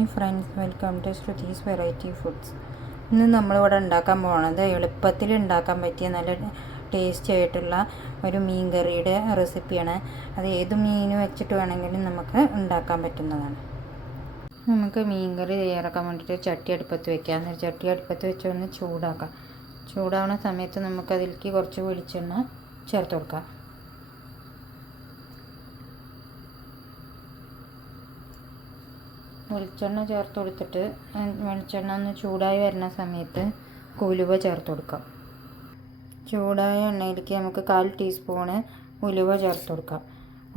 Hi friends welcome to Shruthi's variety foods ഇന്ന് നമ്മളിവിടെ ഉണ്ടാക്കാൻ പോണത് എളുപ്പത്തിൽ ഉണ്ടാക്കാൻ പറ്റിയ നല്ല ടേസ്റ്റി ആയിട്ടുള്ള ഒരു മീൻ കറിയുടെ റെസിപ്പിയാണ് അത് ഏത് മീൻ വെച്ചിട്ട് വേണമെങ്കിലും നമുക്ക് ഉണ്ടാക്കാൻ പറ്റുന്നതാണ്. നമുക്ക് മീൻ കറി തയ്യാറാക്കാൻ വേണ്ടിയിട്ട് ചട്ടി അടുപ്പത്ത് വെക്കാം. എന്നിട്ട് ചട്ടി അടുപ്പത്ത് വെച്ച് ഒന്ന് ചൂടാക്കാം. ചൂടാവുന്ന സമയത്ത് നമുക്കതിലേക്ക് കുറച്ച് വെളിച്ചെണ്ണ ചേർത്ത് കൊടുക്കാം. വെളിച്ചെണ്ണ ചേർത്ത് കൊടുത്തിട്ട് വെളിച്ചെണ്ണ ഒന്ന് ചൂടായി വരുന്ന സമയത്ത് ഉലുവ ചേർത്ത് കൊടുക്കാം. ചൂടായ എണ്ണയിലേക്ക് നമുക്ക് കാൽ ടീസ്പൂണ് ഉലുവ ചേർത്ത് കൊടുക്കാം.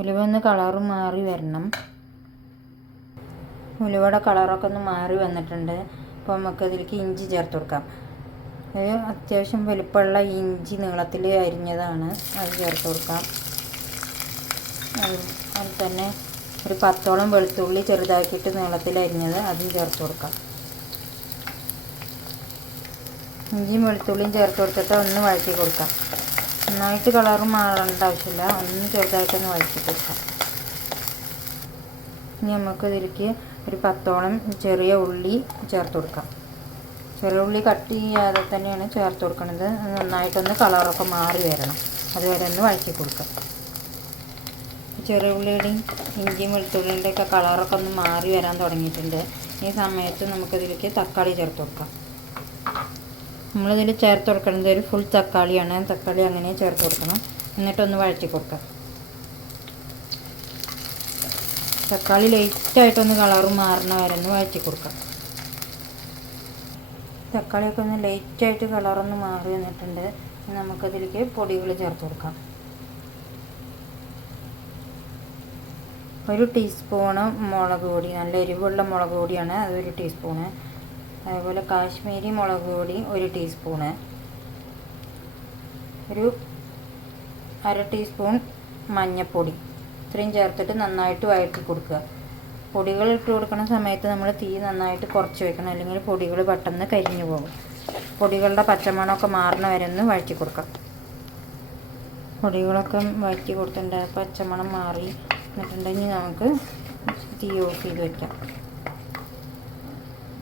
ഉലുവ ഒന്ന് കളറ് മാറി വരണം. ഉലുവയുടെ കളറൊക്കെ ഒന്ന് മാറി വന്നിട്ടുണ്ട്. അപ്പോൾ നമുക്ക് അതിലേക്ക് ഇഞ്ചി ചേർത്ത് കൊടുക്കാം. ഒരു അത്യാവശ്യം വലുപ്പമുള്ള ഇഞ്ചി നീളത്തിൽ അരിഞ്ഞതാണ്. അത് ചേർത്ത് കൊടുക്കാം. അതുപോലെ തന്നെ ഒരു പത്തോളം വെളുത്തുള്ളി ചെറുതാക്കിയിട്ട് നീളത്തിൽ അരിഞ്ഞത് അതും ചേർത്ത് കൊടുക്കാം. ഇഞ്ചിയും വെളുത്തുള്ളിയും ചേർത്ത് കൊടുത്തിട്ട് ഒന്ന് വഴറ്റി കൊടുക്കാം. നന്നായിട്ട് കളറ് മാറേണ്ട ആവശ്യമില്ല. ഒന്ന് ചെറുതായിട്ടൊന്ന് വഴറ്റി കൊടുക്കാം. ഇനി നമുക്ക് ഇതിലേക്ക് ഒരു പത്തോളം ചെറിയ ഉള്ളി ചേർത്ത് കൊടുക്കാം. ചെറിയ ഉള്ളി കട്ട് ചെയ്യാതെ തന്നെയാണ് ചേർത്ത് കൊടുക്കുന്നത് നന്നായിട്ടൊന്ന് കളറൊക്കെ മാറി വരണം. അതുവരെ ഒന്ന് വഴറ്റി കൊടുക്കാം. ചെറിയ ഉള്ളിയുടെയും ഇഞ്ചിയും വെളുത്തുള്ളിന്റെ ഒക്കെ കളറൊക്കെ ഒന്ന് മാറി വരാൻ തുടങ്ങിയിട്ടുണ്ട്. ഈ സമയത്ത് നമുക്കതിലേക്ക് തക്കാളി ചേർത്ത് കൊടുക്കാം. നമ്മളിതിൽ ചേർത്ത് കൊടുക്കുന്നത് ഒരു ഫുൾ തക്കാളിയാണ്. തക്കാളി അങ്ങനെ ചേർത്ത് കൊടുക്കണം. എന്നിട്ടൊന്ന് വഴറ്റി കൊടുക്കാം. തക്കാളി ലൈറ്റായിട്ടൊന്ന് കളറ് മാറണ വരെ ഒന്ന് വഴറ്റി കൊടുക്കാം. തക്കാളിയൊക്കെ ഒന്ന് ലൈറ്റായിട്ട് കളറൊന്ന് മാറി വന്നിട്ടുണ്ട്. നമുക്കതിലേക്ക് പൊടികൾ ചേർത്ത് കൊടുക്കാം. ഒരു ടീസ്പൂണ് മുളക് പൊടി നല്ല എരിവുള്ള മുളക് പൊടിയാണ് അതൊരു ടീസ്പൂണ് അതുപോലെ കാശ്മീരി മുളക് പൊടി ഒരു ടീസ്പൂണ് ഒരു അര ടീസ്പൂൺ മഞ്ഞൾപ്പൊടി ഇത്രയും ചേർത്തിട്ട് നന്നായിട്ട് വഴറ്റി കൊടുക്കുക. പൊടികൾ ഇട്ട് കൊടുക്കുന്ന സമയത്ത് നമ്മൾ തീ നന്നായിട്ട് കുറച്ച് വെക്കണം. അല്ലെങ്കിൽ പൊടികൾ പെട്ടെന്ന് കരിഞ്ഞു പോകും. പൊടികളുടെ പച്ചമണമൊക്കെ മാറണ വരെ ഒന്ന് വഴറ്റി കൊടുക്കാം. പൊടികളൊക്കെ വഴറ്റി കൊടുത്തിട്ടുണ്ട്. പച്ചമണം മാറി. എന്നിട്ടുണ്ടെങ്കിൽ നമുക്ക് തീ ഓഫ് ചെയ്ത് വയ്ക്കാം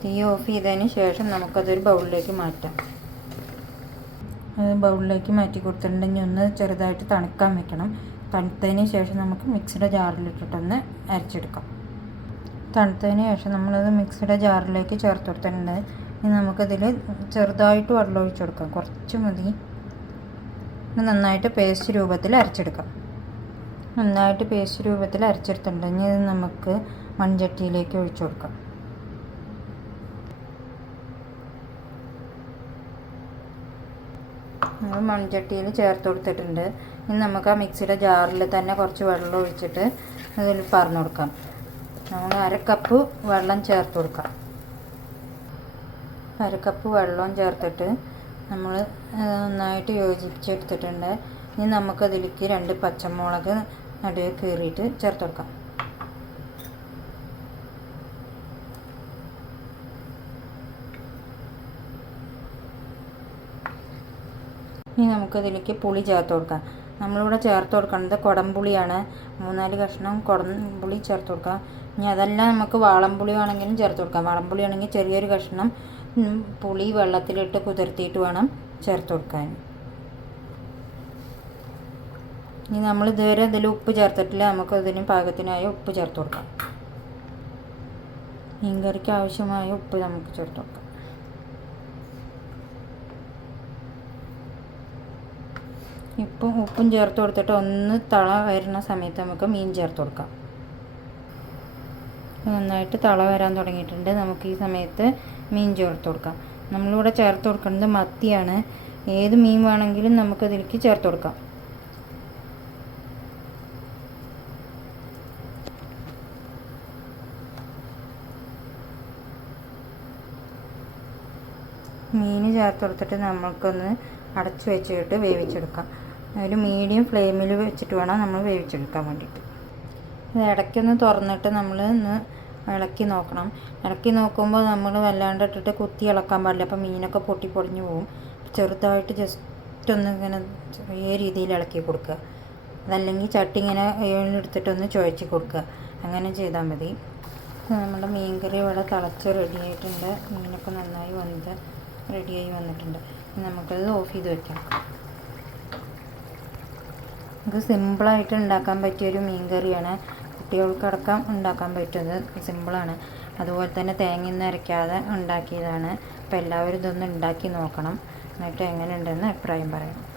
തീ ഓഫ് ചെയ്തതിന് ശേഷം നമുക്കതൊരു ബൗളിലേക്ക് മാറ്റാം. അത് ബൗളിലേക്ക് മാറ്റി കൊടുത്തിട്ടുണ്ടെങ്കിൽ ഒന്ന് ചെറുതായിട്ട് തണുക്കാൻ വെക്കണം. തണുത്തതിന് ശേഷം നമുക്ക് മിക്സിയുടെ ജാറിലിട്ടിട്ടൊന്ന് അരച്ചെടുക്കാം. തണുത്തതിന് ശേഷം നമ്മളത് മിക്സിയുടെ ജാറിലേക്ക് ചേർത്ത് കൊടുത്തിട്ടുണ്ട്. ഇനി നമുക്കതിൽ ചെറുതായിട്ട് വെള്ളം ഒഴിച്ചു കൊടുക്കാം. കുറച്ച് മതി. നന്നായിട്ട് പേസ്റ്റ് രൂപത്തിൽ അരച്ചെടുക്കാം. നന്നായിട്ട് പേസ്റ്റ് രൂപത്തിൽ അരച്ചെടുത്തിട്ടുണ്ട്. ഇനി ഇത് നമുക്ക് മൺചട്ടിയിലേക്ക് ഒഴിച്ചു കൊടുക്കാം. നമ്മൾ മൺചട്ടിയിൽ ചേർത്ത് കൊടുത്തിട്ടുണ്ട്. ഇനി നമുക്ക് ആ മിക്സിയുടെ ജാറിൽ തന്നെ കുറച്ച് വെള്ളം ഒഴിച്ചിട്ട് അതിൽ പറഞ്ഞു കൊടുക്കാം. നമ്മൾ അര കപ്പ് വെള്ളം ചേർത്ത് കൊടുക്കാം. അര കപ്പ് വെള്ളവും ചേർത്തിട്ട് നമ്മൾ നന്നായിട്ട് യോജിപ്പിച്ചെടുത്തിട്ടുണ്ട്. ഇനി നമുക്കതിലേക്ക് രണ്ട് പച്ചമുളക് നടുവ് കീറിയിട്ട് ചേർത്ത് കൊടുക്കാം ഇനി നമുക്കതിലേക്ക് പുളി ചേർത്ത് കൊടുക്കാം. നമ്മളിവിടെ ചേർത്ത് കൊടുക്കുന്നത് കുടംപുളിയാണ്. മൂന്നാൽ കഷ്ണം കുടംപുളി ചേർത്ത് കൊടുക്കാം. ഇനി അതെല്ലാം നമുക്ക് വാളംപുളി വേണമെങ്കിലും ചേർത്ത് കൊടുക്കാം. വാളംപുളി ആണെങ്കിൽ ചെറിയൊരു കഷ്ണം പുളി വെള്ളത്തിലിട്ട് കുതിർത്തിയിട്ട് വേണം ചേർത്ത് കൊടുക്കാൻ. ഇനി നമ്മൾ ഇതുവരെ ഇതിൽ ഉപ്പ് ചേർത്തിട്ടില്ല. നമുക്ക് ഇതിന് പാകത്തിനായ ഉപ്പ് ചേർത്ത് കൊടുക്കാം. മീൻകറിക്ക് ആവശ്യമായ ഉപ്പ് നമുക്ക് ചേർത്ത് കൊടുക്കാം. ഇപ്പം ഉപ്പും ചേർത്ത് കൊടുത്തിട്ട് ഒന്ന് തള വരുന്ന സമയത്ത് നമുക്ക് മീൻ ചേർത്ത് കൊടുക്കാം. നന്നായിട്ട് തള വരാൻ തുടങ്ങിയിട്ടുണ്ട്. നമുക്ക് ഈ സമയത്ത് മീൻ ചേർത്ത് കൊടുക്കാം. നമ്മളിവിടെ ചേർത്ത് കൊടുക്കുന്നത് മത്തിയാണ്. ഏത് മീൻ വേണമെങ്കിലും നമുക്കതിലേക്ക് ചേർത്ത് കൊടുക്കാം. മീൻ ചേർത്ത് കൊടുത്തിട്ട് നമുക്കൊന്ന് അടച്ചു വെച്ചിട്ട് വേവിച്ചെടുക്കാം. ഒരു മീഡിയം ഫ്ലെയിമിൽ വെച്ചിട്ട് വേണം നമ്മൾ വേവിച്ചെടുക്കാൻ വേണ്ടിയിട്ട്. ഇത് ഇടയ്ക്കൊന്ന് തുറന്നിട്ട് നമ്മൾ ഒന്ന് ഇളക്കി നോക്കണം. ഇളക്കി നോക്കുമ്പോൾ നമ്മൾ വല്ലാണ്ട് ഇട്ടിട്ട് കുത്തി ഇളക്കാൻ പാടില്ല. അപ്പോൾ മീനൊക്കെ പൊട്ടി പൊടിഞ്ഞു പോകും ചെറുതായിട്ട് ജസ്റ്റ് ഒന്ന് ഇങ്ങനെ ചെറിയ രീതിയിൽ ഇളക്കി കൊടുക്കുക. അതല്ലെങ്കിൽ ചട്ടി ഇങ്ങനെ എടുത്തിട്ടൊന്ന് ചുഴച്ച് കൊടുക്കുക. അങ്ങനെ ചെയ്താൽ മതി. നമ്മുടെ മീൻകറി ഇവിടെ തിളച്ച് റെഡിയായിട്ടുണ്ട് മീനൊക്കെ നന്നായി വന്നത് റെഡിയായി വന്നിട്ടുണ്ട്. നമുക്കത് ഓഫ് ചെയ്ത് വയ്ക്കാം നമുക്ക് സിമ്പിളായിട്ട് ഉണ്ടാക്കാൻ പറ്റിയൊരു മീൻ കറിയാണ് കുട്ടികൾക്കടക്കം ഉണ്ടാക്കാൻ പറ്റുന്നത് സിമ്പിളാണ് അതുപോലെ തന്നെ തേങ്ങയൊന്നും അരയ്ക്കാതെ ഉണ്ടാക്കിയതാണ്. അപ്പോൾ എല്ലാവരും ഇതൊന്ന് ഉണ്ടാക്കി നോക്കണം. എന്നിട്ട് എങ്ങനെ ഉണ്ടെന്ന് അഭിപ്രായം പറയണം.